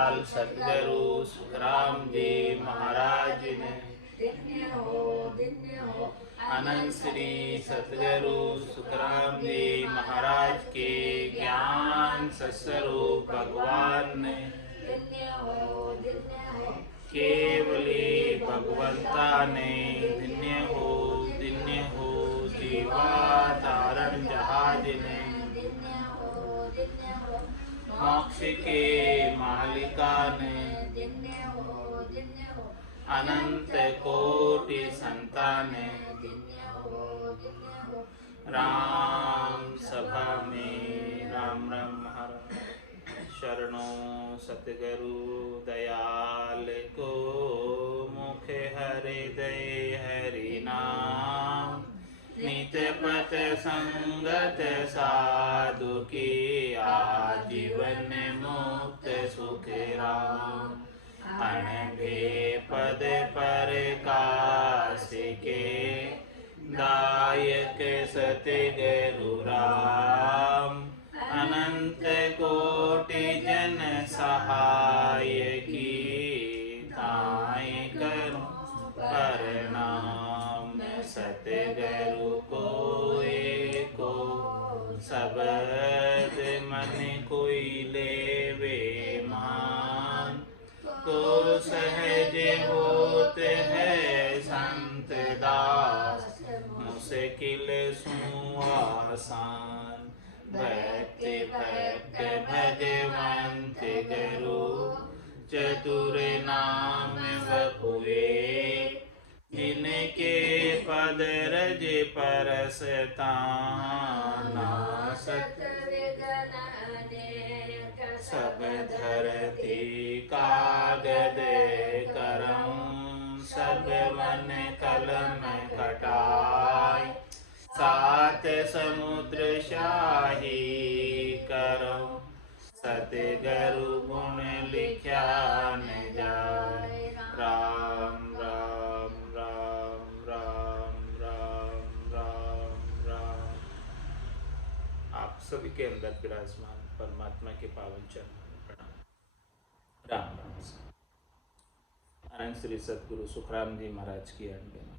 सतगुरु सुखराम जी महाराज ने धन्य हो अनंत श्री सतगुरु सुखराम जी महाराज के ज्ञान सस्वरूप भगवान ने धन्य हो केवली भगवंता ने धन्य हो जीवा तारण जहाज ने मोक्ष के मालिका ने अनंत कोटि संताने राम सभा में राम राम महाराज शरणों सतगुरु दयाल को मुख हृदय हरि नाम नित पथ संगत साधु की आजीवन मुक्त सुख राम अनभे पद पर काश के दायक सतगुरु राम अनंत कोटि जन सहाय की ताय करो प्रणाम सतगुरु को एको सबद मन कोई लेवे मान तो सहज होत है संत दास मुश्किल सु आसान भक्ति भक्त भगवंत गुरु चतुर नाम बपुए जिनके पद रज परसता नासत सब धरती कागद करऊं सब मन कलम कटाय सात समुद्र शाही करो सतगुरु गुण लिख्या न जाय राम राम राम राम राम राम राम। आप सभी के अंदर विराजमान परमात्मा के पावन चरणों में प्रणाम। राम राम। अनंत श्री सतगुरु सुखराम जी महाराज की अंडे में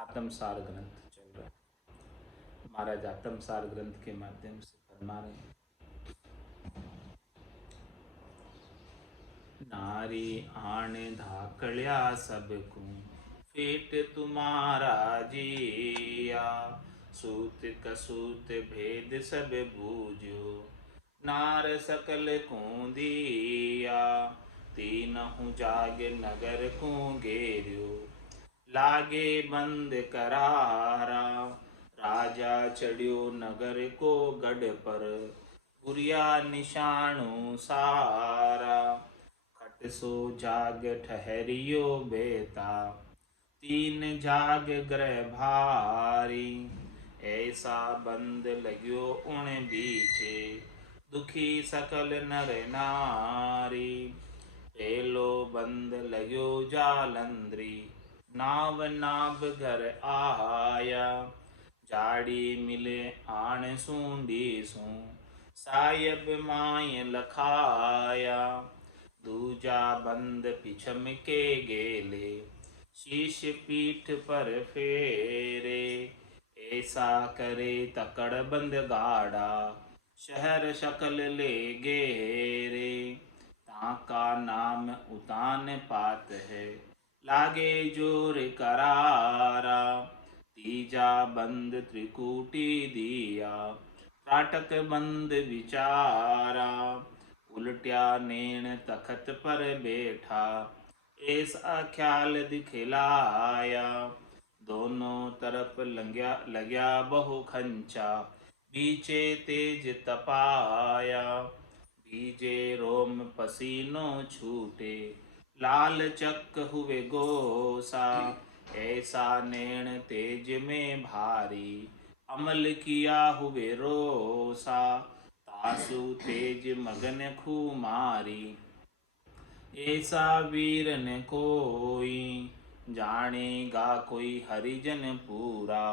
आत्मसार ग्रंथ चल रहा है। महाराज आत्मसार ग्रंथ के माध्यम से फरमा रहे हैं, नारी आण धाकड़िया सबको फेट तुम्हारा जिया सूत कसूत भेद सब बूझो नार सकल को दिया तीनहु जाग नगर को घेरियो लागे बंद करारा राजा चढ़ियो नगर को गढ़ पर गुरिया निशानु सारा खट सो जाग ठहरियो बेता तीन जाग ग्रह भारी ऐसा बंद लग्यो उन बीचे दुखी सकल नर नारी पेलो बंद लग्यो जालंद्री नाव नाभ घर आया जाड़ी मिले आण सूंडी सू सायब माय लखाया दूजा बंद पिछम के गेले शीश पीठ पर फेरे ऐसा करे तकड़ बंद गाड़ा शहर शकल ले गेरे ताका नाम उतान पात है लागे जोर करारा तीजा बंद त्रिकूटी दिया फाटक बंद विचारा उल्ट्या नेण तखत पर बैठा ऐसा ख्याल दिखलाया दोनों तरफ लग्या बहु खंचा बीचे तेज तपाया बीजे रोम पसीनो छूटे लाल चक हुए गोसा ऐसा नैण तेज में भारी अमल किया हुए रोसा तासु तेज मगन खुमारी ऐसा वीर न कोई जानेगा कोई हरिजन पूरा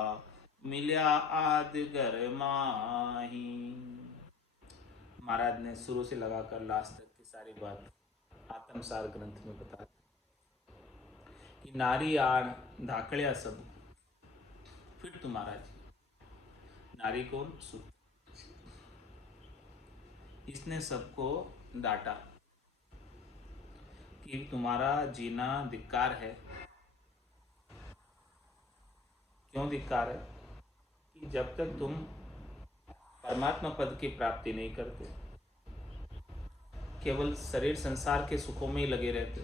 मिल्या आदगर माही। महाराज ने शुरू से लगाकर लास्ट तक की सारी बात सार ग्रंथ में बताते कि नारी आण धाकड़िया सब फिर तुम्हारा जी। नारी कौन? सुत। इसने सबको डांटा कि तुम्हारा जीना धिक्कार है। क्यों धिक्कार है? कि जब तक तुम परमात्मा पद की प्राप्ति नहीं करते, केवल शरीर संसार के सुखों में ही लगे रहते,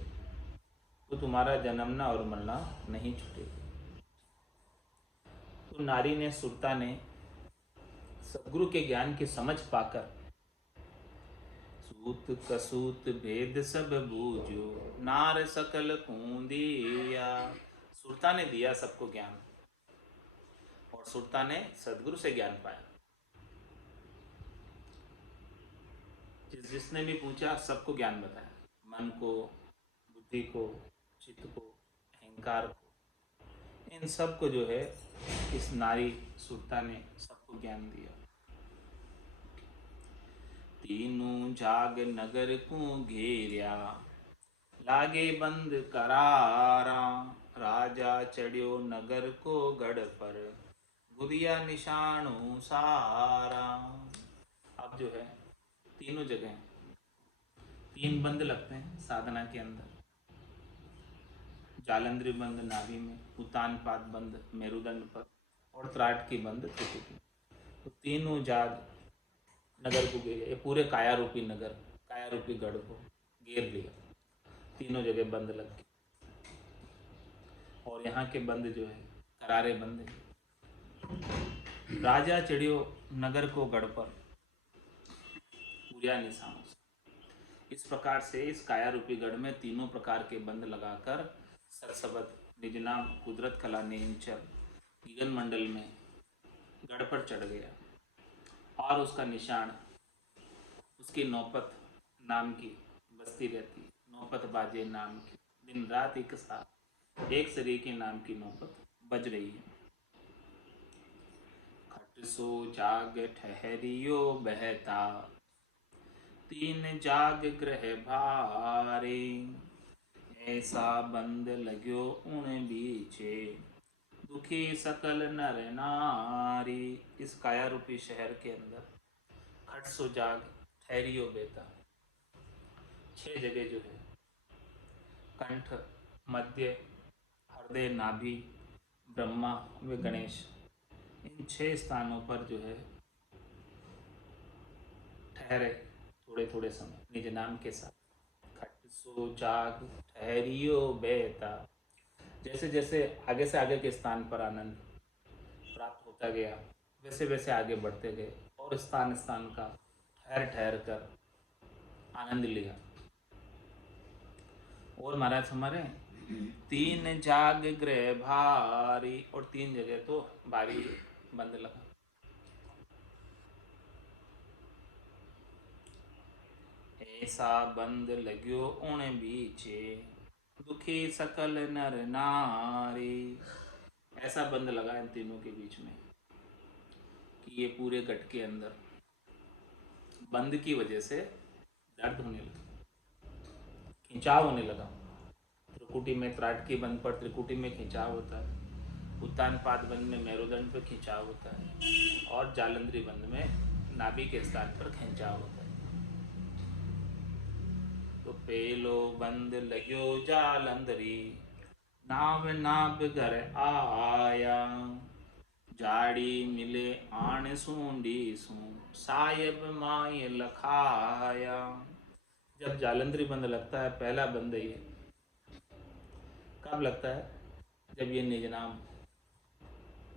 तो तुम्हारा जन्मना और मरना नहीं छूटेगा। तो नारी ने, सुरता ने सदगुरु के ज्ञान की समझ पाकर सूत कसूत भेद सब बूझो नार सकल कूंदिया। सुरता ने दिया सबको ज्ञान और सुरता ने सदगुरु से ज्ञान पाया। जिसने भी पूछा सबको ज्ञान बताया, मन को, बुद्धि को, चित्त को, अहंकार को, इन सब को जो है इस नारी सुरता ने सबको ज्ञान दिया। तीनों जाग नगर को घेरिया लागे बंद करारा। राजा चढ़ियो नगर को गढ़ पर गुदिया निशानों सारा। अब जो है तीनों जगह 3 बंद लगते हैं साधना के अंदर। जालंधरी बंद नाभि में, उत्तानपाद बंद मेरुदंड पर और त्राट की बंद त्रिकुटी। तो तीनों जाग नगर को घेर, ये पूरे काया रूपी नगर, काया रूपी गढ़ को घेर लिया। तीनों जगह बंद लग गए और यहाँ के बंद जो है करारे बंद है। राजा चढ़ियो नगर को गढ़ पर पूरिया निशानों से। इस प्रकार से इस काया रूपी गढ़ में तीनों प्रकार के बंद लगाकर सरसबत निज नाम कुदरत कला नेमचर गगन मंडल में गढ़ पर चढ़ गया और उसका निशान उसकी नौपत नाम की बस्ती रहती। नौपत बाजे नाम की दिन रात एक साथ एक शरीर के नाम की नौपत बज रही है। खट सो जाग ठहरियो बहता 3 जाग ग्रह भारे। ऐसा बंद लग्यो उन बीचे दुखी सकल नर नारी। इस काया रूपी शहर के अंदर खट सो जाग ठहरियो बेता 6 जगह जो है कंठ, मध्य, हृदय, नाभि, ब्रह्मा व गणेश, इन 6 स्थानों पर जो है ठहरे थोड़े थोड़े समय निज नाम के साथ। खट सो जाग ठहरियो बेता। जैसे जैसे आगे से आगे के स्थान पर आनंद प्राप्त होता गया, वैसे वैसे आगे बढ़ते गए और स्थान स्थान का ठहर ठहर कर आनंद लिया। और महाराज हमारे 3 जाग गृह भारी, और 3 जगह तो भारी बंद लगा। ऐसा बंद लग्यो उन बीचे दुखी सकल नर नारी। ऐसा बंद लगा इन तीनों के बीच में कि ये पूरे गट के अंदर बंद की वजह से दर्द होने लगा, खिंचाव होने लगा। त्रिकुटी में त्राट की बंद पर त्रिकुटी में खिंचाव होता है, उत्तानपाद बंद में मेरुदंड पर खिंचाव होता है और जालंधरी बंद में नाभि के स्थान पर खिंचाव होता है। तो पेलो बंद लग्यो जालंधरी नाव नाभ घर आया। जाड़ी मिले आण सूंडी सू साहेब माय लखाया। जब जालंधरी बंद लगता है, पहला बंद ये कब लगता है? जब ये निज नाम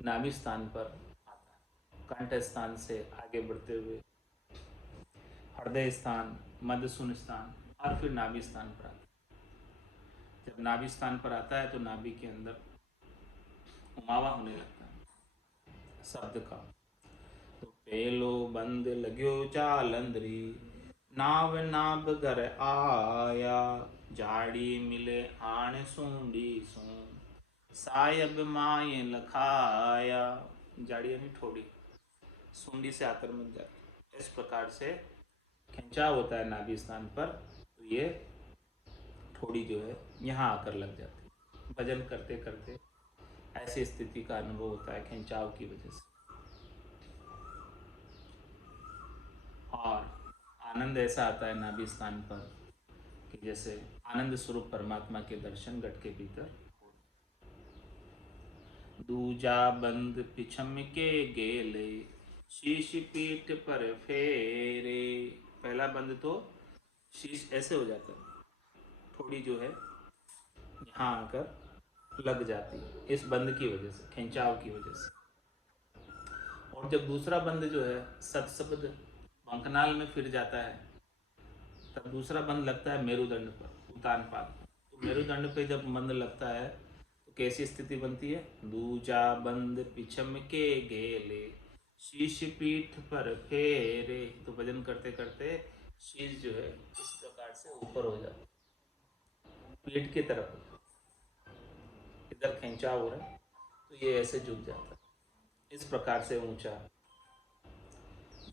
नाभि स्थान पर आता है, कंठ स्थान से आगे बढ़ते हुए हृदय स्थान, मध्यसून स्थान और फिर नाभि स्थान पर आता है। जब नाभि स्थान पर आता है तो नाभि के अंदर उमावा होने लगता है शब्द का। तो पेलो बंद लग्यो जालंधरी नाव नाभ घर आया। जाड़ी मिले आण सूंडी सू सायब माए लखाया। जाड़ी यानी ठोड़ी, सूंडी से आकर मिल जाती। इस प्रकार से खिंचाव होता है नाभि स्थान पर। तो ये थोड़ी जो है यहाँ आकर लग जाती है। भजन करते करते ऐसी स्थिति का अनुभव होता है खिंचाव की वजह से। और आनंद ऐसा आता है नाभि स्थान पर कि जैसे आनंद स्वरूप परमात्मा के दर्शन घट के भीतर। दूजा बंद पिछम के गेले, शीश पीठ पर फेरे। पहला बंद तो शीश ऐसे हो जाता है, थोड़ी जो है यहाँ आकर लग जाती है इस बंद की वजह से, खिंचाव की वजह से। और जब दूसरा बंद जो है सत्शब्द पंखनाल में फिर जाता है, तब दूसरा बंद लगता है मेरुदंड पर, उतान पाद। तो मेरुदंड पे जब बंद लगता है तो कैसी स्थिति बनती है? दूजा बंद पिछम के गेले, शीश पीठ पर फेरे। तो भजन करते करते शीश जो है इस प्रकार से ऊपर हो जाता है, पीठ की तरफ इधर खिंचाव हो रहा है तो ये ऐसे झुक जाता है, इस प्रकार से ऊंचा।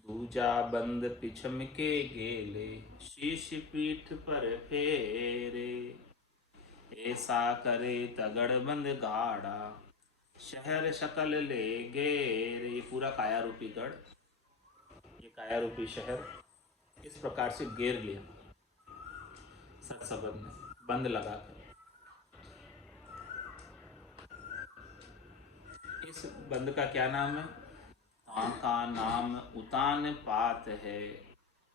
दूजा बंद पिछम के गेले, शीश पीठ पर फेरे। ऐसा करे तगड़ बंद गाड़ा, शहर शकल ले गेर। ये पूरा काया रूपी गढ़, ये काया रूपी शहर इस प्रकार से घेर लिया सत्सबंध ने बंद लगाकर। इस बंद का क्या नाम है? का नाम उतान पात है,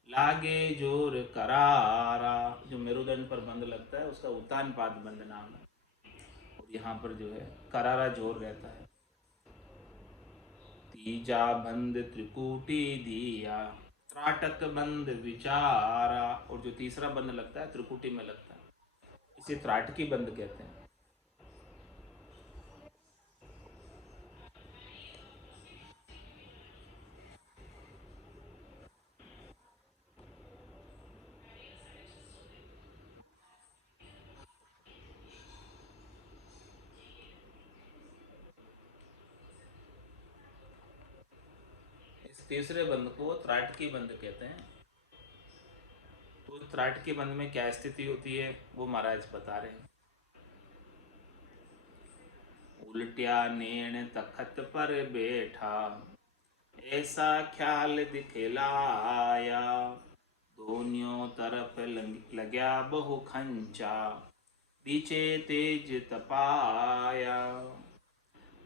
लागे जोर करारा। जो मेरुदंड पर बंद लगता है उसका उतान पात बंद नाम है। और यहाँ पर जो है करारा जोर रहता है। तीजा बंद त्रिकुटी दिया, त्राटक बंद विचारा। और जो तीसरा बंद लगता है त्रिकुटी में लगता है, इसे त्राटकी बंद कहते हैं। इस तीसरे बंद को त्राटकी बंद कहते हैं। तो त्राटकी बंद में क्या स्थिति होती है वो महाराज बता रहे हैं। उल्टिया नेण तखत पर बैठा, ऐसा ख्याल दिखलाया। दोनों तरफ लग्या बहु खंचा, पीछे तेज तपाया।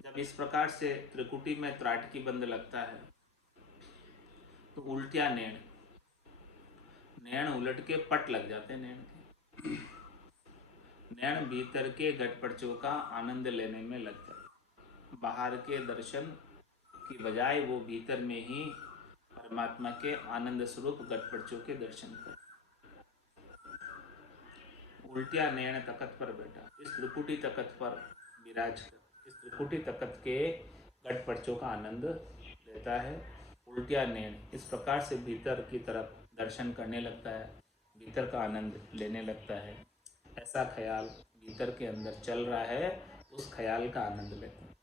जब इस प्रकार से त्रिकुटी में त्राटकी बंद लगता है तो उल्टिया नैण, नैण उलट के पट लग जाते हैं। नैण के नैण भीतर के घटपटचों का आनंद लेने में लगता है। बाहर के दर्शन की बजाय वो भीतर में ही परमात्मा के आनंद स्वरूप घटपटचों के दर्शन कर। उल्टिया नैण तकत पर बैठा, इस त्रिकुटी तकत पर विराज कर, इस त्रिकुटी तकत के घटपटचों का आनंद लेता है। उल्टिया नैण इस प्रकार से भीतर की तरफ दर्शन करने लगता है, भीतर का आनंद लेने लगता है। ऐसा ख्याल भीतर के अंदर चल रहा है, उस ख्याल का आनंद लेते हैं।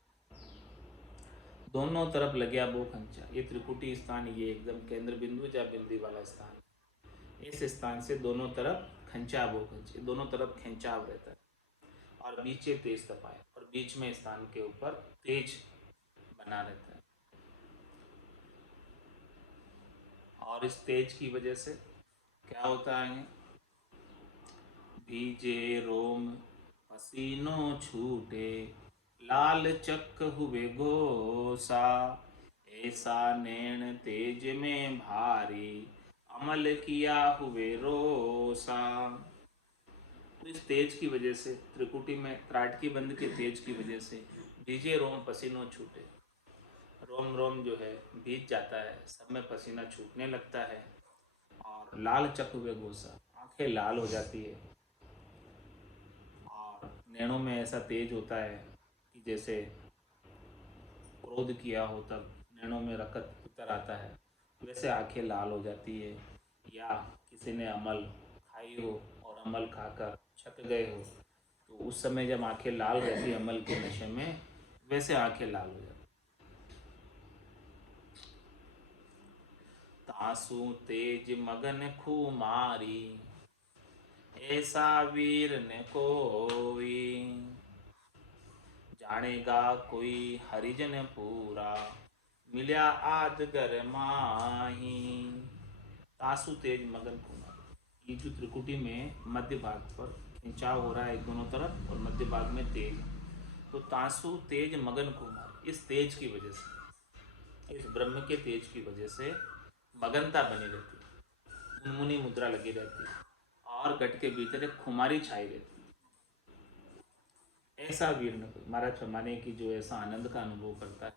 दोनों तरफ लग्या वो खंचा, ये त्रिकुटी स्थान, ये एकदम केंद्र बिंदु या बिंदी वाला स्थान, इस स्थान से दोनों तरफ खंचा वो खंचे, दोनों तरफ खिंचाव रहता है। और बीचे तेज तपाए, और बीच में स्थान के ऊपर तेज बना रहता है। और इस तेज की वजह से क्या होता है? भीजे रोम पसीनों छूटे, लाल चक हुए गोसा। ऐसा नैण तेज में भारी, अमल किया हुए रोसा। तो इस तेज की वजह से, त्रिकुटी में त्राटकी बंद के तेज की वजह से भीजे रोम पसीनों छूटे, रोम रोम जो है भीज जाता है, सब में पसीना छूटने लगता है। और लाल चक हुए गोसा, आंखें लाल हो जाती है। और नैनों में ऐसा तेज होता है कि जैसे क्रोध किया हो तब नैनों में रकत उतर आता है, वैसे आंखें लाल हो जाती है। या किसी ने अमल खाई हो और अमल खाकर छक गए हो, तो उस समय जब आंखें लाल रहती है अमल के नशे में, वैसे आंखें लाल हो जाती। तासु तेज मगन खुमारी, ऐसा वीर न कोई, जानेगा कोई हरिजन पूरा, मिल्या आदगर माही। तासु तेज मगन कुमार। ये जो त्रिकुटी में मध्य भाग पर खिंचाव हो रहा है दोनों तरफ और मध्य भाग में तेज, तो तासु तेज मगन कुमार, इस तेज की वजह से, इस ब्रह्म के तेज की वजह से मगनता बनी रहती है, मुनि मुद्रा लगी रहती है और घट के भीतर एक खुमारी छाई रहती है। ऐसा वीर न कोई, महाराज फरमाने की जो ऐसा आनंद का अनुभव करता है,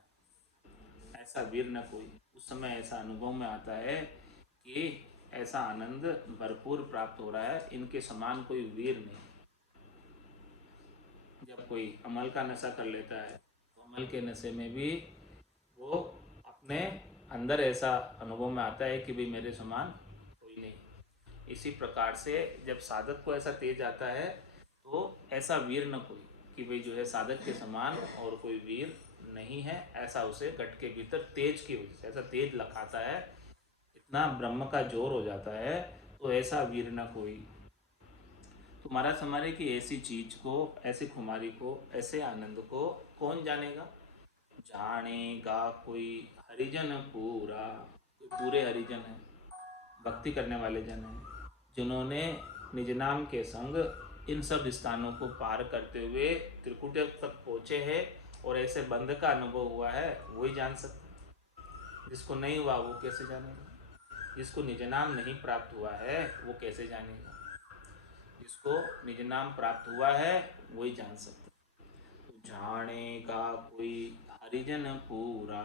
ऐसा वीर न कोई। उस समय ऐसा अनुभव में आता है कि ऐसा आनंद भरपूर प्राप्त हो रहा है, इनके समान कोई वीर नहीं। जब कोई अमल का नशा कर लेता है तो अमल के नशे में भी वो अपने अंदर ऐसा अनुभव में आता है कि भाई मेरे समान कोई नहीं। इसी प्रकार से जब साधक को ऐसा तेज आता है तो ऐसा वीर न कोई, कि भाई जो है साधक के समान और कोई वीर नहीं है, ऐसा उसे घट के भीतर तेज की वजह से ऐसा तेज लखाता है, इतना ब्रह्म का जोर हो जाता है, तो ऐसा वीर न कोई। तो महाराज हमारे की ऐसी चीज को, ऐसी खुमारी को, ऐसे आनंद को कौन जानेगा? जानेगा कोई हरिजन पूरा, कोई पूरे हरिजन है, भक्ति करने वाले जन हैं, जिन्होंने निज नाम के संग इन सब स्थानों को पार करते हुए त्रिकुट तक पहुँचे हैं और ऐसे बंध का अनुभव हुआ है, वही जान सकते। जिसको नहीं हुआ वो कैसे जानेगा? जिसको निज नाम नहीं प्राप्त हुआ है वो कैसे जानेगा? जिसको निज नाम प्राप्त हुआ है वही जान सकता। तो जानेगा कोई हरिजन पूरा,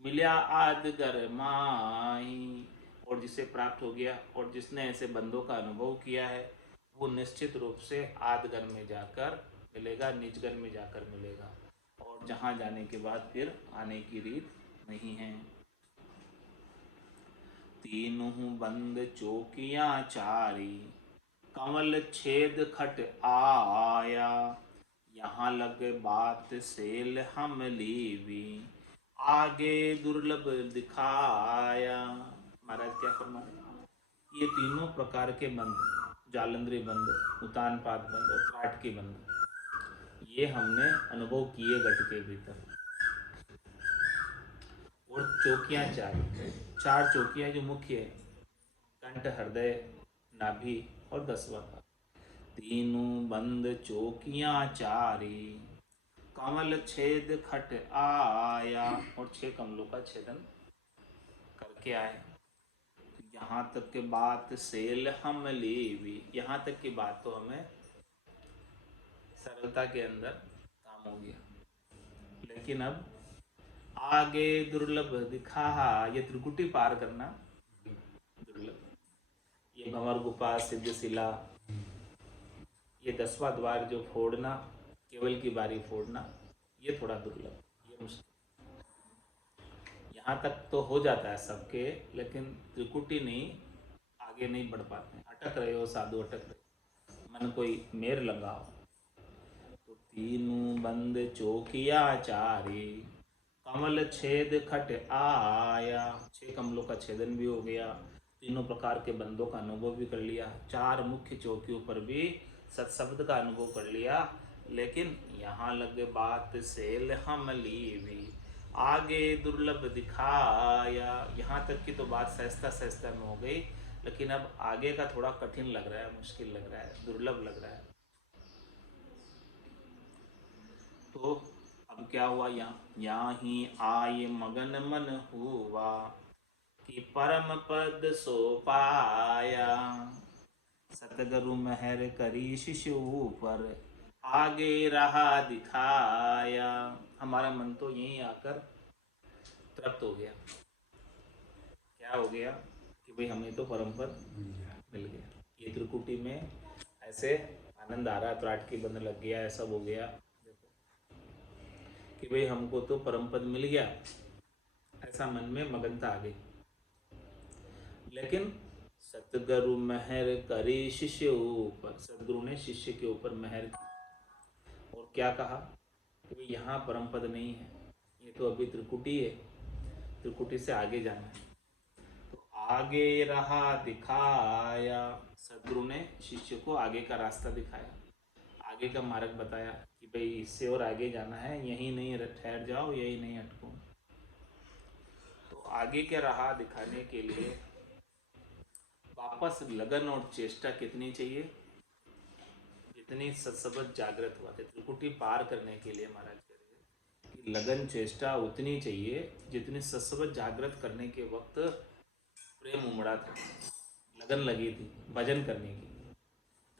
मिल्या आदगर माही। और जिसे प्राप्त हो गया और जिसने ऐसे बंदों का अनुभव किया है, वो निश्चित रूप से आदगर में जाकर मिलेगा, निजगर में जाकर मिलेगा, और जहाँ जाने के बाद फिर आने की रीत नहीं है। तीनों बंद चौकियाँ चारी, कमल छेद खट आया, यहाँ लग बात सेल हम लीवी, आगे दुर्लभ दिखाया। महाराज क्या फरमा रहे? ये तीनों प्रकार के बंद, जालंधरी बंद, उतानपाद बंद और त्राट की बंद, ये हमने अनुभव किए घट के भीतर। और चौकियाँ चार, चार चौकियाँ जो मुख्य है, कंठ, हृदय, नाभि और दसवां भाग, तीनों बंद चौकियाँ चारी, कमल छेद खट आया, और 6 कमलों का छेदन करके आए। यहाँ तक के बात सेल हम लेवी, यहाँ तक की बात तो हमें सरलता के अंदर काम हो गया, लेकिन अब आगे दुर्लभ दिखा, ये त्रिकुटी पार करना दुर्लभ। ये भंवर गुफा, सिद्धशिला, ये 10वां द्वार जो फोड़ना, केवल की बारी फोड़ना, ये थोड़ा दुर्लभ, ये मुश्किल। यहाँ तक तो हो जाता है सबके, लेकिन त्रिकुटी नहीं, आगे नहीं बढ़ पाते हैं, अटक रहे हो साधु, अटक रहे, मन कोई मेर लगाओ। तो तीनों बंद चौकिया चारी, कमल छेद खट आया, 6 कमलों का छेदन भी हो गया, तीनों प्रकार के बंदों का अनुभव भी कर लिया, 4 मुख्य चौकियों पर भी सत्शब्द का अनुभव कर लिया, लेकिन यहाँ लग बात सेल हम लीवी, आगे दुर्लभ दिखाया। यहाँ तक की तो बात सहजता सहजता में हो गई, लेकिन अब आगे का थोड़ा कठिन लग रहा है, मुश्किल लग रहा है, दुर्लभ लग रहा है। तो अब क्या हुआ? यहाँ ही आए मगन मन हुआ, कि परम पद सो पाया, सतगुरु मेहर करी शिशु पर, आगे रहा दिखाया। हमारा मन तो यहीं आकर तृप्त हो गया। क्या हो गया? कि भाई हमें तो परम पद मिल गया। ये त्रिकुटी में ऐसे आनंद आ रहा, त्राट की बंध लग गया, ऐसा हो गया कि भाई हमको तो परम पद मिल गया, ऐसा मन में मगनता आ गई। लेकिन सतगुरु मेहर करी शिष्य ऊपर, सदगुरु ने शिष्य के ऊपर मेहर की और क्या कहा कि भाई यहाँ परम पद नहीं है, ये तो अभी त्रिकुटी है, त्रिकुटी से आगे जाना है। तो आगे रहा दिखाया। सदगुरु ने शिष्य को आगे का रास्ता दिखाया, आगे का मार्ग बताया कि भाई इससे और आगे जाना है, यहीं नहीं ठहर जाओ, यहीं नहीं अटको। तो आगे के राह दिखाने के लिए वापस लगन और चेष्टा कितनी चाहिए? जितनी सत्सबत जागृत हुआ थे त्रिकुटी पार करने के लिए, महाराज कह रहे कि लगन चेष्टा उतनी चाहिए जितनी सत्सबत जागृत करने के वक्त प्रेम उमड़ा था, लगन लगी थी भजन करने की,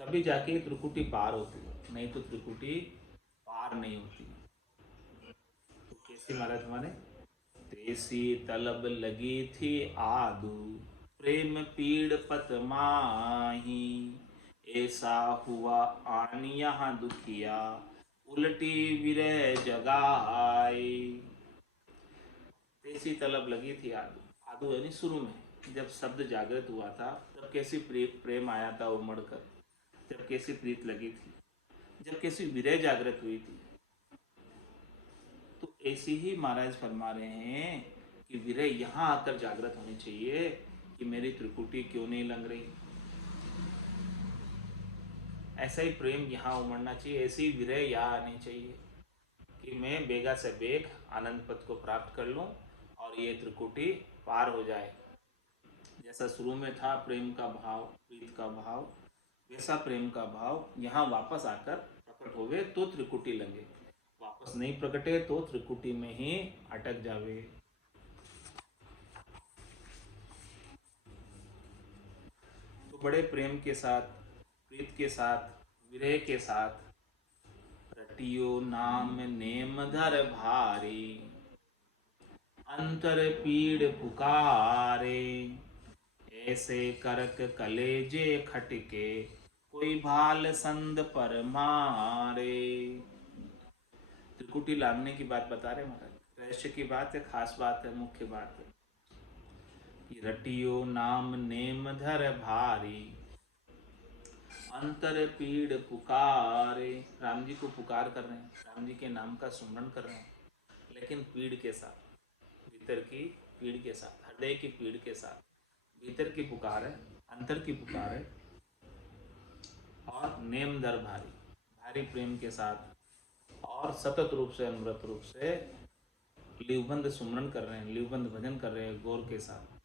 तभी जाके त्रिकुटी पार होती, नहीं तो त्रिकुटी पार नहीं होती। तो कैसी महाराज हमारे तेसी तलब लगी थी आदू, प्रेम पीड़ पत माही, ऐसा हुआ आन यहाँ दुखिया, उल्टी विरह जगाई। तेसी तलब लगी थी आदू, आदू यानी शुरू में जब शब्द जागृत हुआ था तब कैसी प्रेम आया था उमड़ कर, जब कैसी प्रीत लगी थी, जब कैसी विरह जागृत हुई थी। तो ऐसी ही महाराज फरमा रहे हैं कि विरह यहाँ आकर जागृत होनी चाहिए कि मेरी त्रिकुटी क्यों नहीं लंघ रही। ऐसा ही प्रेम यहाँ उमड़ना चाहिए, ऐसी ही विरह यहाँ आनी चाहिए कि मैं बेगा से बेग आनंद पद को प्राप्त कर लूँ और ये त्रिकुटी पार हो जाए। जैसा शुरू में था प्रेम का भाव, प्रीत का भाव, वैसा प्रेम का भाव यहाँ वापस आकर प्रकट होवे तो त्रिकुटी लंघे, वापस नहीं प्रकटे तो त्रिकुटी में ही अटक जावे। तो बड़े प्रेम के साथ, प्रीत के साथ, विरह के साथ रटियो नाम नेम धर भारी, अंतर पीड़ पुकारे, ऐसे करक कलेजे खटके, कोई भाल संद पर मारे। त्रिकुटी लांघने की बात बता रहे महाराज, रहस्य की बात है, खास बात है, मुख्य बात है कि रटियो नाम नेम धर भारी, अंतर पीड़ पुकारे। राम जी को पुकार कर रहे हैं, राम जी के नाम का सुमरण कर रहे हैं, लेकिन पीड़ के साथ, भीतर की पीड़ के साथ, हृदय की पीड़ के साथ। भीतर की पुकार है, अंतर की पुकार है, और नेम दर भारी, भारी प्रेम के साथ और सतत रूप से, अमृत रूप से लिवबंद सुमरण कर रहे हैं, लिवबंद भजन कर रहे हैं गौर के साथ।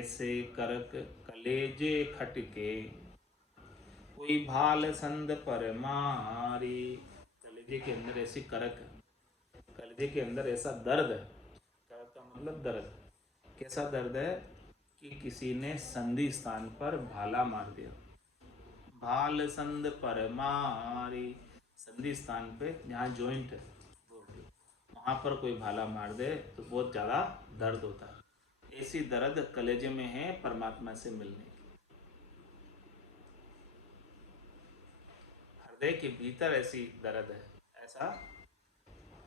ऐसे करक कलेजे खटके, कोई भाल संद पर मारी। कलेजे के अंदर ऐसी करक, कलेजे के अंदर ऐसा दर्द है, करक का मतलब दर्द। कैसा दर्द है कि किसी ने संधि स्थान पर भाला मार दिया, भाल संद पर मारी, संधि स्थान पे जहाँ जॉइंट है वहाँ पर कोई भाला मार दे तो बहुत ज़्यादा दर्द होता है। ऐसी दर्द कलेजे में है परमात्मा से मिलने की, हृदय के भीतर ऐसी दर्द है। ऐसा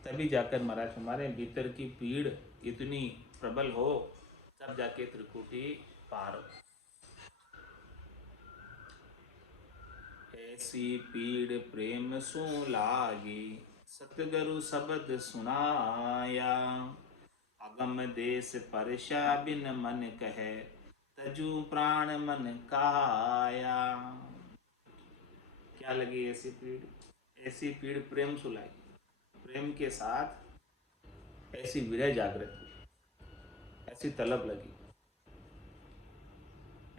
तभी जाकर महाराज हमारे भीतर की पीड़ इतनी प्रबल हो तब जाके त्रिकुटी पार हो। ऐसी पीड़ प्रेम सो लागी, सतगुरु शब्द सुनाया, अगम देश परशा बिन मन कहे, तजु प्राण मन काया। क्या लगी ऐसी पीड़? ऐसी पीड़ प्रेम सुलाई, प्रेम के साथ ऐसी विरह जागृत हुई, ऐसी तलब लगी,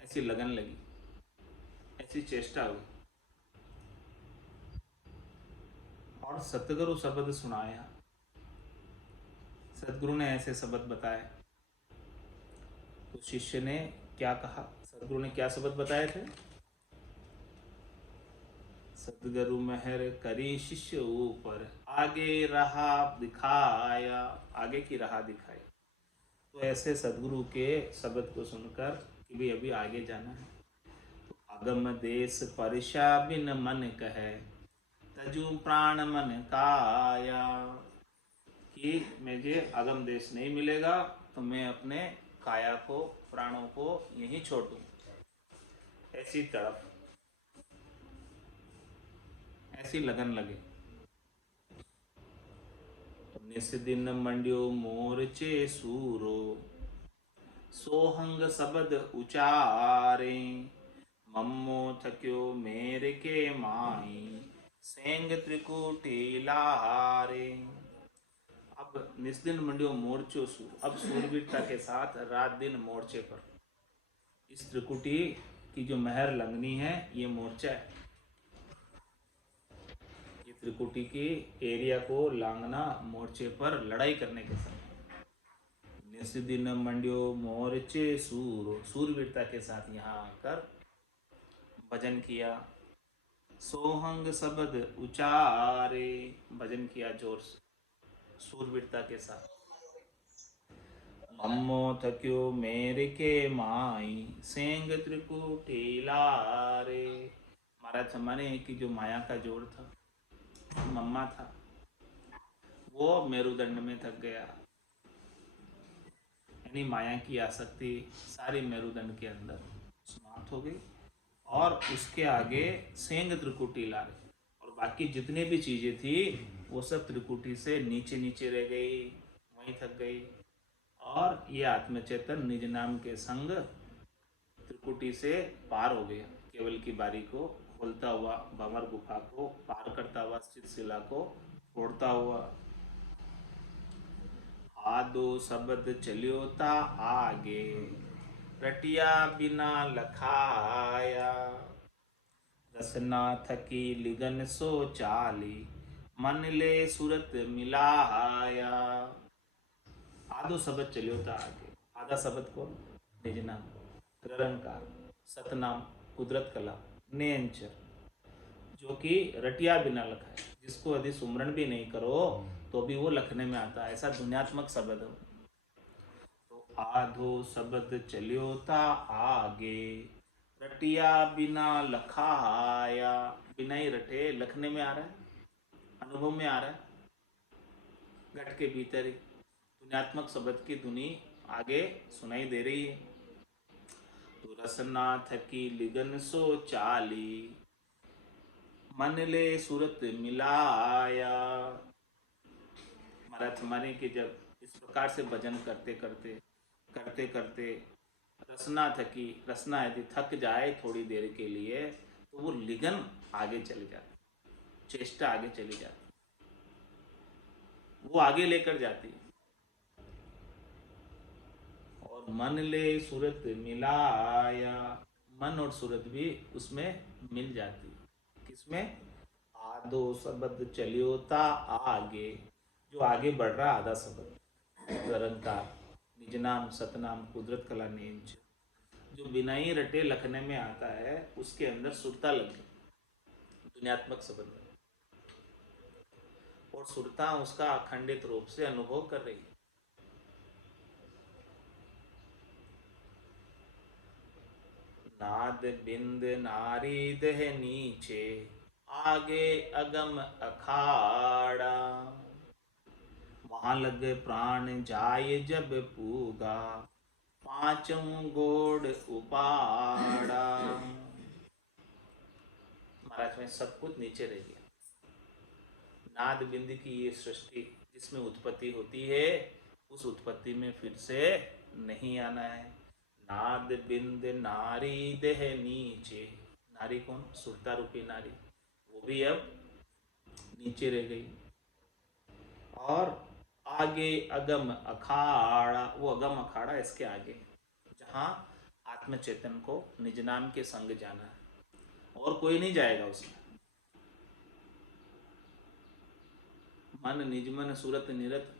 ऐसी लगन लगी, ऐसी चेष्टा हुई, और सतगुरु शब्द सुनाया। सदगुरु ने ऐसे शब्द बताए तो शिष्य ने क्या कहा? सदगुरु ने क्या शब्द बताए थे? सदगुरु मेहर करी शिष्य ऊपर, आगे राह दिखाया, आगे की राह दिखाई। तो ऐसे सदगुरु के शब्द को सुनकर कि भाई अभी आगे जाना है, तो अगम देश परिशा बिन मन कहे, तजु प्राण मन काया, कि मुझे अगम देश नहीं मिलेगा तो मैं अपने काया को, प्राणों को यहीं छोड़ दूँ। ऐसी तड़प, ऐसी लगन लगे। निस दिन मंड्यो मोरचे सूरो, सोहंग शब्द उचारे, मम्मो थक्यो मेरे के माई, सेंग त्रिकुटी लारे। अब निस्दिन मंडियो मोर्चो सूर, अब सूरवीरता के साथ रात दिन मोर्चे पर। इस त्रिकुटी की जो महर लंगनी है ये मोर्चा है। ये त्रिकुटी की एरिया को लांगना मोर्चे पर लड़ाई करने के समय। निस्दिन मंडियो मोर्चे सूर, सूरवीरता के साथ यहाँ आकर भजन किया। सोहंग शब्द उचारे, भजन किया जोर से सूरवीरता के साथ। मम्मो थक्यो मेरे के माई, सेंग त्रिकुटी लारे। महाराज जमाने की जो माया का जोड़ था, मम्मा था, वो मेरुदंड में थक गया। यानी माया की आसक्ति सारी मेरुदंड के अंदर समाप्त हो गई और उसके आगे सेंग त्रिकुटी लारे, और बाकी जितनी भी चीजें थी वो सब त्रिकुटी से नीचे नीचे रह गई, वहीं थक गई। और ये आत्मचेतन निज नाम के संग त्रिकुटी से पार हो गया। केवल की बारी को खोलता हुआ, भंवर गुफा को पार करता हुआ, स्थित शिला को फोड़ता हुआ। आदो शब्द चलियो ता आगे, रटिया बिना लखाया, रसना थकी लिगन सो चाली, मन ले सूरत मिलाया। आधो शब्द चलियो था आगे, आधा शब्द को निज नाम, निरंकार, सतनाम, कुदरत कला, नेंचर, जो कि रटिया बिना लखा है, जिसको यदि सुमरण भी नहीं करो तो भी वो लखने में आता है, ऐसा दुनियात्मक शब्द हो। तो आधो शब्द चलियो था आगे, रटिया बिना लखाया, बिना ही रटे लखने में आ रहा है, अनुभव में आ रहा है, घट के भीतर ही दुनियात्मक शब्द की धुनी आगे सुनाई दे रही है। तो रसना थकी लिगन सो चाली, मन ले सूरत मिलाया। महाराज हमारे के जब इस प्रकार से भजन करते करते करते करते रसना थकी, रसना यदि थक जाए थोड़ी देर के लिए तो वो लिगन आगे चली जाती, चेष्टा आगे चली जाती, वो आगे लेकर जाती है। और मन ले सूरत मिलाया, मन और सूरत भी उसमें मिल जाती है। किसमें? आधो शब्द चलियो ता आगे, जो आगे बढ़ रहा आधा शब्द, निरंकार, निज नाम, सतनाम, कुदरत कला, नेंज, जो बिना ही रटे लखने में आता है, उसके अंदर सुरता लग गई दुनियात्मक शब्द में, और सुरता उसका अखंडित रूप से अनुभव कर रही है। नाद बिंद नारी देह नीचे, आगे अगम अखाड़ा, वहां लगे प्राण जाय जब पूगा, पांचों गोड़ उपाड़ा। महाराज में सब कुछ नीचे रह गया। नाद बिंद की ये सृष्टि जिसमें उत्पत्ति होती है, उस उत्पत्ति में फिर से नहीं आना है। नाद बिंद नारी देह नीचे, नारी कौन? सुरता रूपी नारी, वो भी अब नीचे रह गई। और आगे अगम अखाड़ा, वो अगम अखाड़ा इसके आगे, जहाँ आत्मचेतन को निज नाम के संग जाना है, और कोई नहीं जाएगा उसमें। मन निजमन सूरत निरत,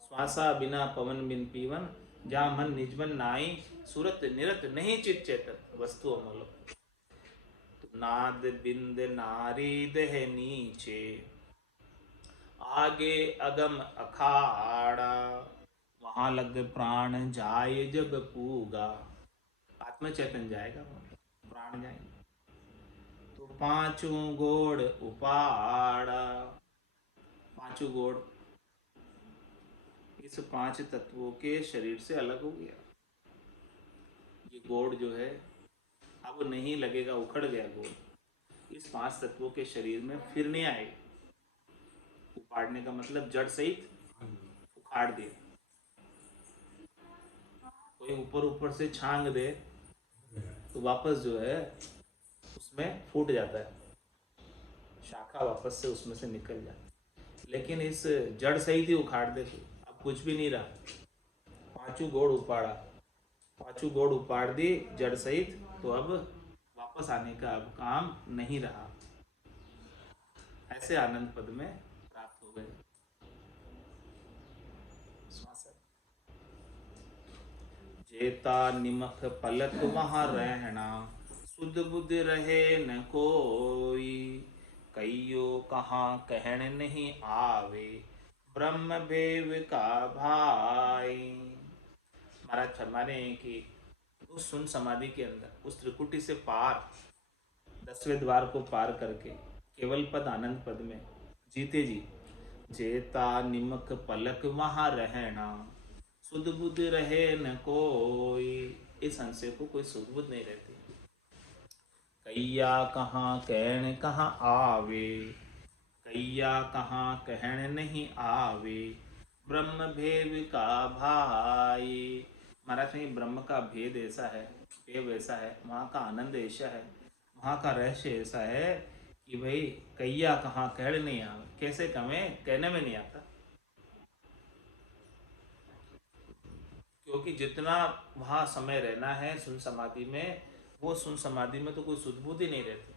श्वासा बिना पवन बिन पीवन, जहाँ मन निजमन नाई, सूरत निरत नहीं चित चेतन, वस्तु अमूल। तो नाद बिंद नारी देह नीचे, आगे अगम अखाड़ा, वहां लग प्राण जाए जब पूगा, आत्मचेतन जाएगा, प्राण जाएंगे। तो पांचों गोड़ उपाड़ा, पांचों गोड़ इस पांच तत्वों के शरीर से अलग हो गया। ये गोड़ जो है अब नहीं लगेगा, उखड़ गया गोड़, इस पांच तत्वों के शरीर में फिर नहीं आएगा। उपाड़ने का मतलब जड़ सहित उखाड़ दिया। कोई ऊपर ऊपर से छांग दे तो वापस जो है उसमें फूट जाता है, शाखा वापस से उसमें से निकल जाती है। लेकिन इस जड़ सहित ही उखाड़ दे तो अब कुछ भी नहीं रहा। पांचों गोड़ उपाड़ा, पांचों गोड़ उपाड़ दी जड़ सहित, तो अब वापस आने का अब काम नहीं रहा। ऐसे आनंद पद में प्राप्त हो गए। जेता निमख पलक वहाँ रहना, शुद्ध बुद्ध रहे न कोई। कईयो कहाँ कहन नहीं आवे, ब्रह्म भेव का भाई। महाराज फरमा रहे हैं कि उस सुन समाधि के अंदर, उस त्रिकुटी से पार, 10वें द्वार को पार करके केवल पद आनंद पद में जीते जी, जेता निमक पलक वहाँ रहना, शुद्ध बुद्ध रहे न कोई। इस अंश को कोई शुद्ध बुद्ध नहीं रहती। कैया कहाँ कहन कहाँ आवे, कैया कहाँ कहन नहीं आवे, ब्रह्म भेद का भाई। महाराज में ब्रह्म का भेद ऐसा है, भेद ऐसा है, वहाँ का आनंद ऐसा है, वहाँ का रहस्य ऐसा है कि भाई कैया कहाँ कहने नहीं आवे। कैसे कहें, कहने में नहीं आता, क्योंकि जितना वहाँ समय रहना है सुन समाधि में, वो सुन समाधि में तो कोई सुधबुद्धि नहीं रहती।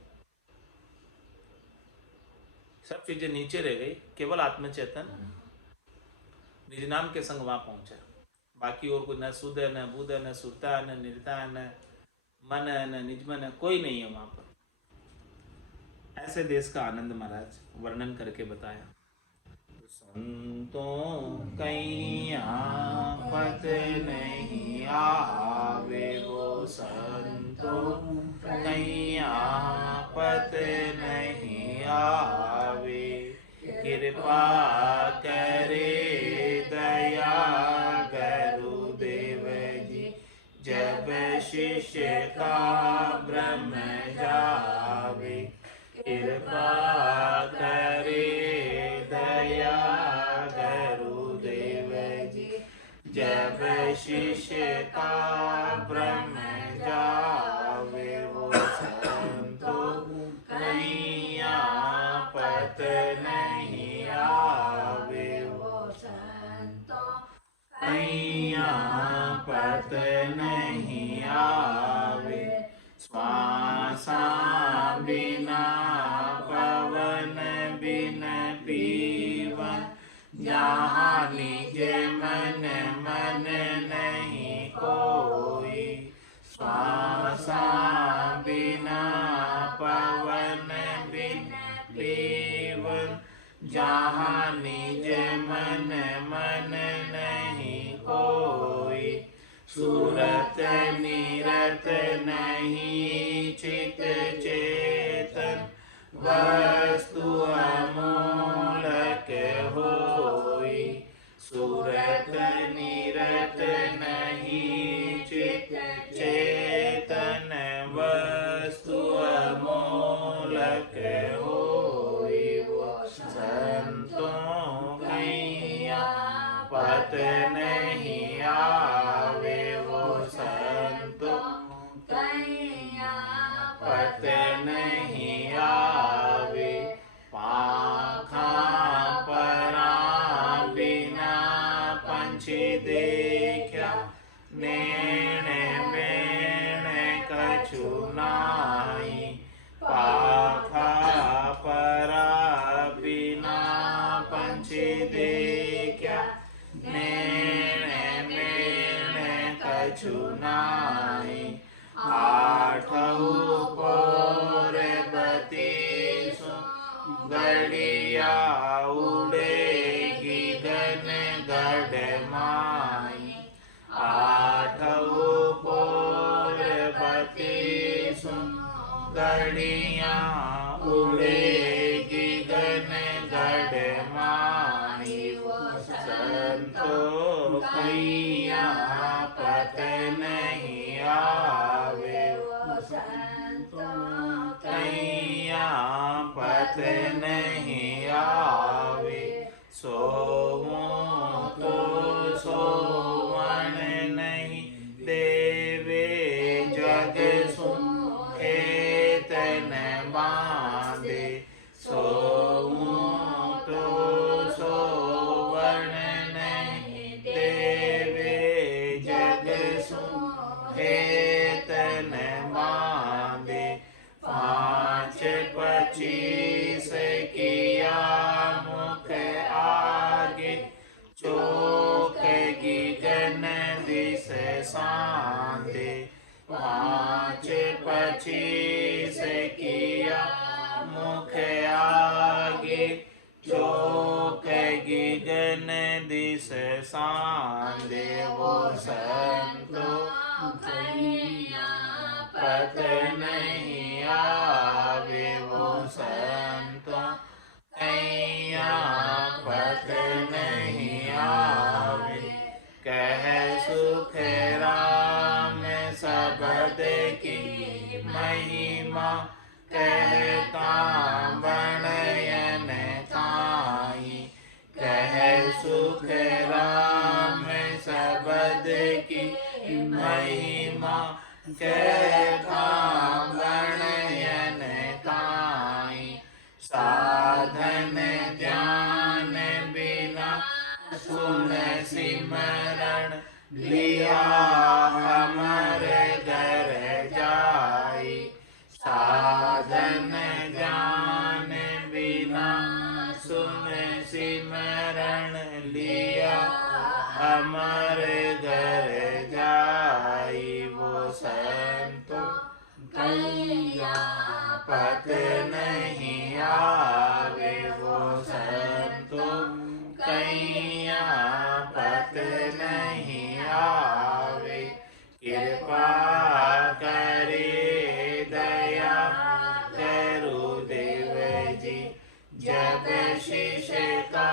सब चीजें नीचे रह गई, केवल आत्मचेतन निज नाम के संग वहां पहुंचा। बाकी और कोई न सुध है, न बुध है, न सुरता है, न निर्ता है, न मन है, न निजमन है, कोई नहीं है वहां पर। ऐसे देश का आनंद महाराज वर्णन करके बताया। संतों कहीं आफत नहीं आवे, वो संतों कहीं आफत नहीं आवे। कृपा करे दया गुरुदेव जी, जब शिष्य का ब्रह्म जावे। कृपा करे दया गुरुदेव जी, जब शिष्य का ब्रह्म जावे। वो संतों कहीं आफत नहीं आवे, वो संतों कहीं आफत नहीं आवे। श्वासा बिना पवन बिन पीवन, जहाँ निज मन मन नहीं कोई। श्वासा बिना पवन बिन पीवन, जहाँ निज मन मन नहीं कोई। सूरत निरत नहीं चित चेतन, वस्तु अमूलक होई। सूरत निरत नहीं चित चेतन, वस्तु अमूलक होई। वो संतों कहीं आफत नहीं आवे, वो संतों कहीं आफत नहीं आवे। पाखा परा बिना पंछी देखा, नैन मैन कछु नाई। पाखा परा बिना पंछी देखा, नैन मैन कछु नाई। आठहु पोर बतीसु गड़िया उड़ेगी गन गढ़ माई। आठहु पोर बतीसु गड़िया उड़ेगी गन गढ़ माई। वो संतों कहीं आफत नहीं आवे, वो संतों कहीं आफत नहीं आवे। सोवो तो सोवन नहीं बांधे, सो ऊंटो सो वर्ण नहीं देवे, जग सुहेत न बांधे। 5 25 किया मुख आगे, चोक गगन दिस सांधे। 5 25 किया मुख आगे, चोक गगन दिस सांधे। वो संतो पत नहीं आवे, वो संतो पत नहीं आवे। कह सुख राम सबद की महिमा, कहता बणयन ताई। कह सुख राम सबद की महिमा, कहता बणयन ताई। साधन ध्यान बिना सुन सिमरण, लिया अमर घर जाई। साधन ध्यान बिना सुन सिमरण, लिया अमर घर जाई। वो संतो कैया पत नहीं आवे, वो संतो कैया पत नहीं आवे। कृपा करे दया करु देव जी, जब शिष का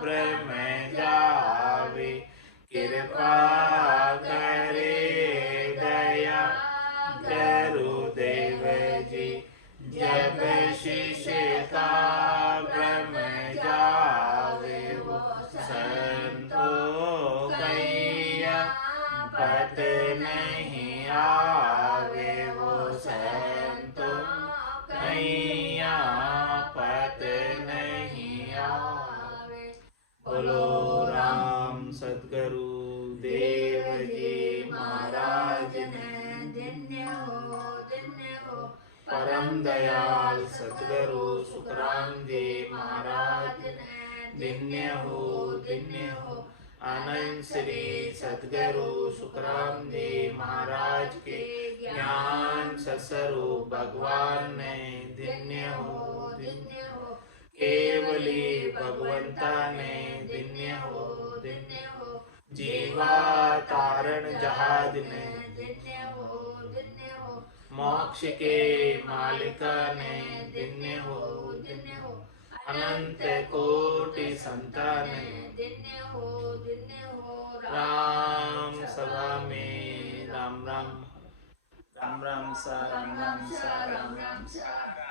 ब्रह्म जावे। कृपा करे दया करु देव जी, जब शिष का ब्रह्म जावे। वो संतो कैया पत नहीं आवे, वो संतो कैया पत नहीं आवे। बोलो राम सद्गुरु देव जी महाराज ने, धन्य हो परम दयाल सद्गुरु सुखराम जी महाराज ने, धन्य हो आनंद श्री सद्गुरु सुखराम जी महाराज के ज्ञान ससुरु भगवान ने, धन्य हो केवली भगवंता ने, धन्य हो जीवा तारण जहाज ने, धन्य हो मोक्ष के मालिका ने, धन्य हो अनंत कोटि संताने, धन्य हो राम सभा में राम राम सा राम राम सा राम राम सा।